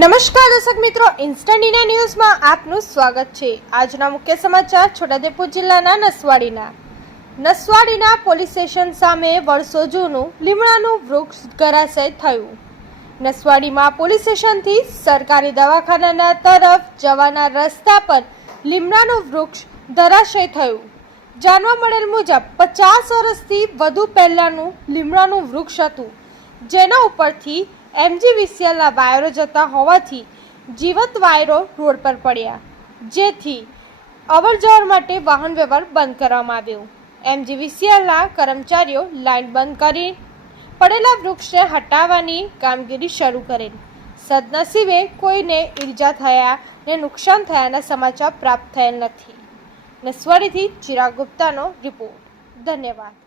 નમસ્કાર દર્શક મિત્રો ઇન્સ્ટન્ટ ઇન્ડિયા ન્યૂઝમાં આપનું સ્વાગત છે. આજના મુખ્ય સમાચાર છોટાઉદેપુર જિલ્લાના નસવાડીના. નસવાડીના પોલીસ સ્ટેશન સામે વર્ષો જૂનું લીમડાનું વૃક્ષ ધરાશય થયું. નસવાડીમાં પોલીસ સ્ટેશનથી સરકારી દવાખાનાના તરફ જવાના રસ્તા પર લીમડાનું વૃક્ષ ધરાશય થયું. જાણવા મળેલ મુજબ, પચાસ વર્ષથી વધુ પહેલાંનું લીમડાનું વૃક્ષ હતું. જેના ઉપરથી એમજી વિસીએલના વાયરો જતા હોવાથી જીવંત વાયરો રોડ પર પડ્યા. જેથી અવરજવર માટે વાહન વ્યવહાર બંધ કરવામાં આવ્યો. એમજી વિસીએલના કર્મચારીઓ લાઇન બંધ કરી પડેલા વૃક્ષને હટાવવાની કામગીરી શરૂ કરેલ સદનસીબે કોઈને ઈજા થયા ને નુકસાન થયાના સમાચાર પ્રાપ્ત થયેલ નથી. નસવાડીથી ચિરાગ ગુપ્તાનો રિપોર્ટ. ધન્યવાદ.